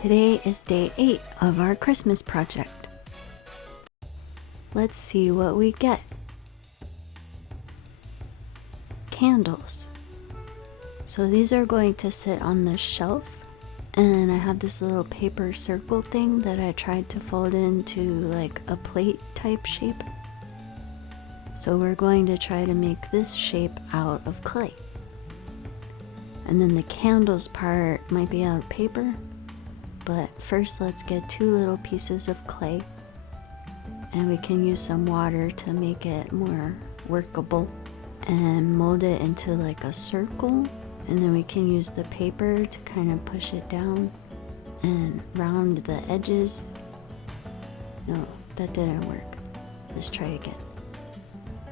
Today is day 8 of our Christmas project. Let's see what we get. Candles. So these are going to sit on the shelf, and I have this little paper circle thing that I tried to fold into like a plate type shape. So we're going to try to make this shape out of clay. And then the candles part might be out of paper. But first let's get 2 little pieces of clay, and we can use some water to make it more workable and mold it into like a circle, and then we can use the paper to kind of push it down and round the edges. No, that didn't work. Let's try again.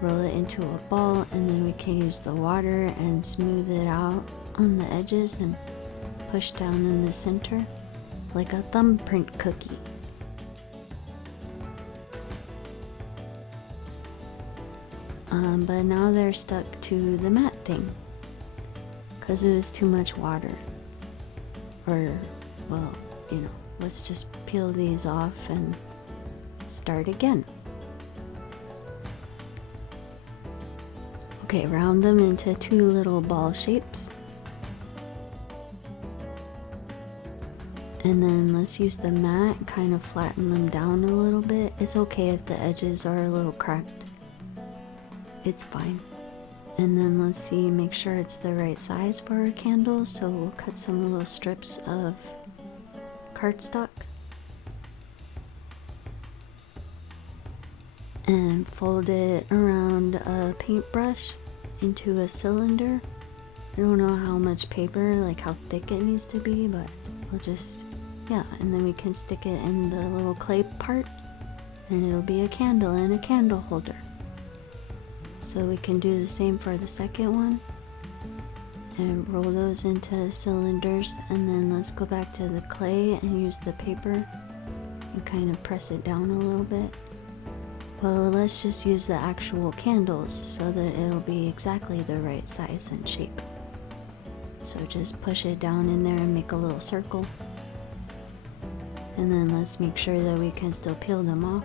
Roll it into a ball, and then we can use the water and smooth it out on the edges and push down in the center like a thumbprint cookie. But now they're stuck to the mat thing because it was too much water. Or, well, let's just peel these off and start again. Okay, round them into 2 little ball shapes. And then let's use the mat, kind of flatten them down a little bit. It's okay if the edges are a little cracked. It's fine. And then let's see, make sure it's the right size for our candle. So we'll cut some little strips of cardstock and fold it around a paintbrush into a cylinder. I don't know how much paper, like how thick it needs to be, but we'll just, yeah, and then we can stick it in the little clay part, and it'll be a candle and a candle holder. So we can do the same for the second one and roll those into cylinders, and then let's go back to the clay and use the paper and kind of press it down a little bit. Well, let's just use the actual candles so that it'll be exactly the right size and shape. So just push it down in there and make a little circle. And then let's make sure that we can still peel them off.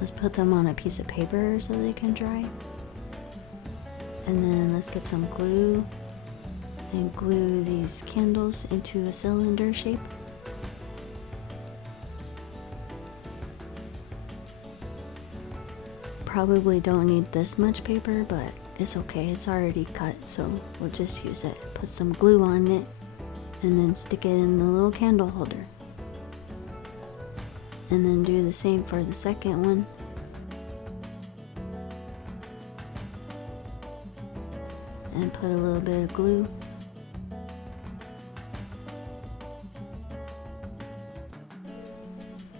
Let's put them on a piece of paper so they can dry. And then let's get some glue and glue these candles into a cylinder shape. Probably don't need this much paper, but it's okay, it's already cut, so we'll just use it. Put some glue on it and then stick it in the little candle holder. And then do the same for the second one. And put a little bit of glue.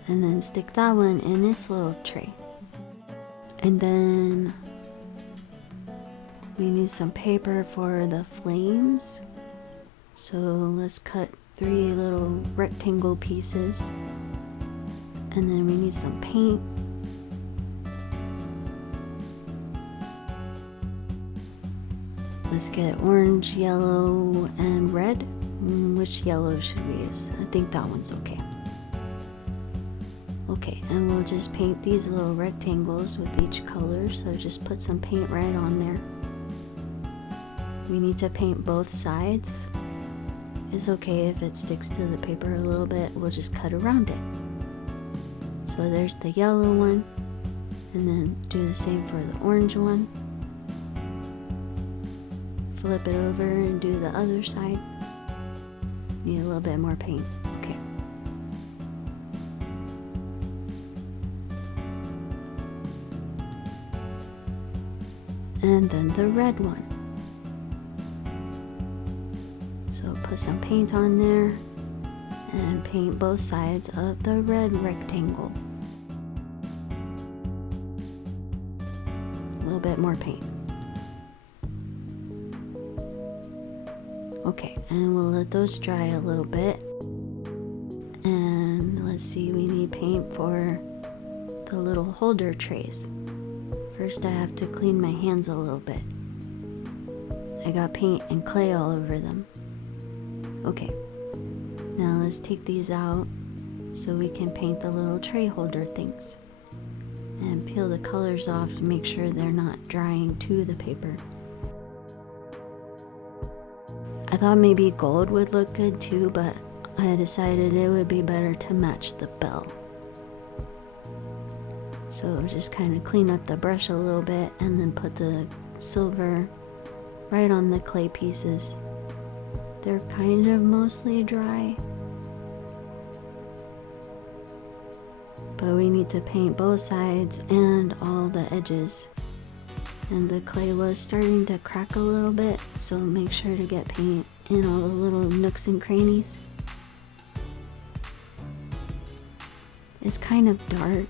And then stick that one in its little tray. And then we need some paper for the flames. So let's cut 3 little rectangle pieces. And then we need some paint. Let's get orange, yellow, and red. Which yellow should we use? I think that one's okay. Okay, and we'll just paint these little rectangles with each color, so just put some paint right on there. We need to paint both sides. It's okay if it sticks to the paper a little bit, we'll just cut around it. So there's the yellow one, and then do the same for the orange one. Flip it over and do the other side. Need a little bit more paint. Okay. And then the red one. So put some paint on there and paint both sides of the red rectangle. A little bit more paint. Okay, and we'll let those dry a little bit. And let's see, we need paint for the little holder trays. First I have to clean my hands a little bit. I got paint and clay all over them. Okay, now let's take these out so we can paint the little tray holder things. And peel the colors off to make sure they're not drying to the paper. I thought maybe gold would look good too, but I decided it would be better to match the bell. So just kind of clean up the brush a little bit and then put the silver right on the clay pieces. They're kind of mostly dry, but we need to paint both sides and all the edges. And the clay was starting to crack a little bit, so make sure to get paint in all the little nooks and crannies. It's kind of dark.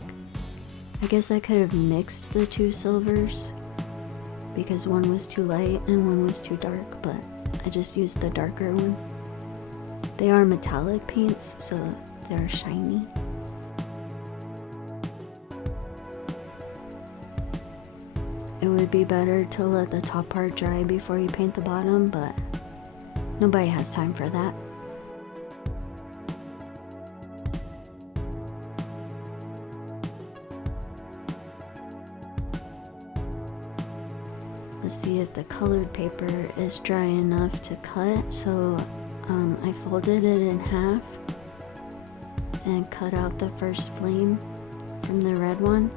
I guess I could have mixed the two silvers because one was too light and one was too dark, but I just used the darker one. They are metallic paints, so they're shiny. It would be better to let the top part dry before you paint the bottom, but nobody has time for that. Let's see if the colored paper is dry enough to cut. So I folded it in half and cut out the first flame from the red one.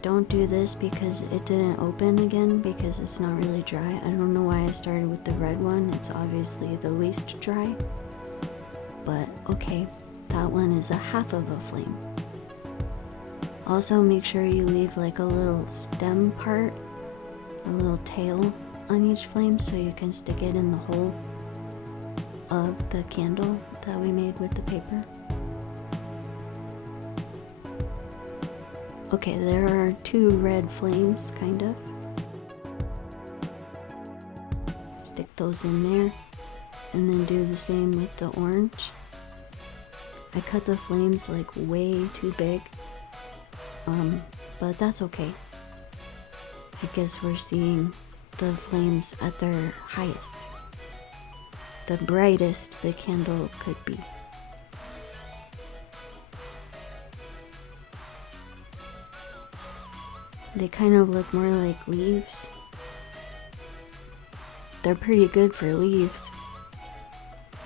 Don't do this because it didn't open again because it's not really dry. I don't know why I started with the red one. It's obviously the least dry. But okay, that one is a half of a flame. Also make sure you leave like a little stem part, a little tail on each flame so you can stick it in the hole of the candle that we made with the paper. Okay, there are two red flames, kind of. Stick those in there, and then do the same with the orange. I cut the flames like way too big, but that's okay. I guess we're seeing the flames at their highest, the brightest the candle could be. They kind of look more like leaves. They're pretty good for leaves,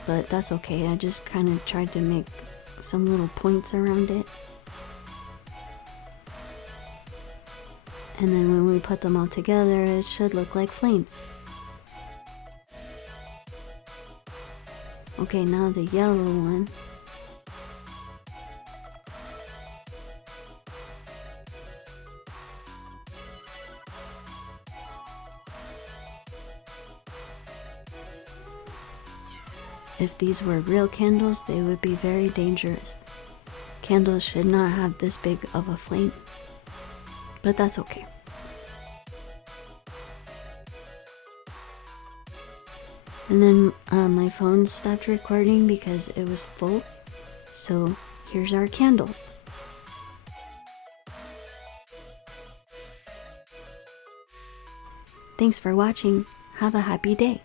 but that's okay. I just kind of tried to make some little points around it. And then when we put them all together, it should look like flames. Okay, now the yellow one. If these were real candles, they would be very dangerous. Candles should not have this big of a flame, but that's okay. And then my phone stopped recording because it was full, so here's our candles. Thanks for watching. Have a happy day.